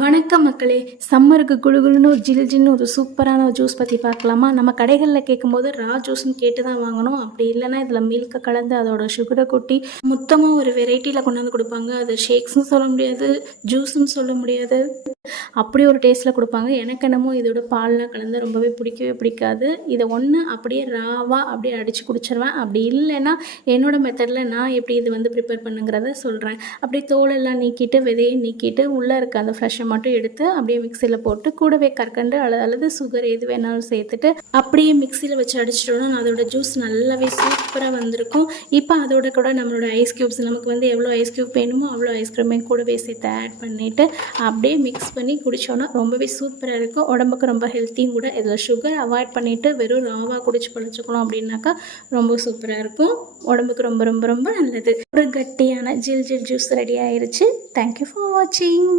வணக்கம் மக்களே. சம்மருக்கு குளுகுளுன்னு ஒரு ஜில்ஜின்னு ஒரு சூப்பரான ஒரு ஜூஸ் பற்றி பார்க்கலாமா? நம்ம கடைகளில் கேட்கும்போது ரா ஜூஸ்ன்னு கேட்டு தான் வாங்கணும். அப்படி இல்லைன்னா இதில் மில்கை கலந்து அதோட சுகரை கொட்டி மொத்தமாக ஒரு வெரைட்டியில் கொண்டாந்து கொடுப்பாங்க. அது ஷேக்ஸ்னு சொல்ல முடியாது, ஜூஸ்ன்னு சொல்ல முடியாது, அப்படி ஒரு டேஸ்ட்டில் கொடுப்பாங்க. எனக்கு என்னமோ இதோட பால்லாம் கலந்து ரொம்பவே பிடிக்கவே பிடிக்காது. இதை ஒன்று அப்படியே ராவாக அப்படியே அடித்து குடிச்சிருவேன். அப்படி இல்லைன்னா என்னோடய மெத்தடில் நான் எப்படி இது ப்ரிப்பேர் பண்ணுங்கிறத சொல்கிறேன். அப்படியே தோலெல்லாம் நீக்கிட்டு விதையை நீக்கிட்டு உள்ளே இருக்க அந்த ஃப்ரெஷ்ஷை மட்டும் எடுத்து அப்படியே மிக்சியில் போட்டு கூடவே கற்கண்டு அல்லது சுகர் எது வேணாலும் சேர்த்துட்டு அப்படியே மிக்சியில் வச்சு அடிச்சிட்டோன்னா அதோட ஜூஸ் நல்லாவே சூப்பராக வந்திருக்கும். இப்போ அதோட கூட நம்மளோட ஐஸ் க்யூப்ஸ் நமக்கு எவ்வளோ ஐஸ் க்யூப் வேணுமோ அவ்வளோ ஐஸ்கிரீமே கூடவே சேர்த்து ஆட் பண்ணிவிட்டு அப்படியே மிக்ஸ் பண்ணி குடித்தோன்னா ரொம்பவே சூப்பராக இருக்கும். உடம்புக்கு ரொம்ப ஹெல்த்தியும் கூட. இதில் சுகர் அவாய்ட் பண்ணிவிட்டு வெறும் ராவாக குடிச்சு பழச்சிக்கணும் அப்படின்னாக்கா ரொம்ப சூப்பராக இருக்கும். உடம்புக்கு ரொம்ப ரொம்ப ரொம்ப நல்லது. ஒரு கட்டியான ஜில் ஜில் ஜூஸ் ரெடி ஆயிடுச்சு. தேங்க்யூ ஃபார் வாட்சிங்.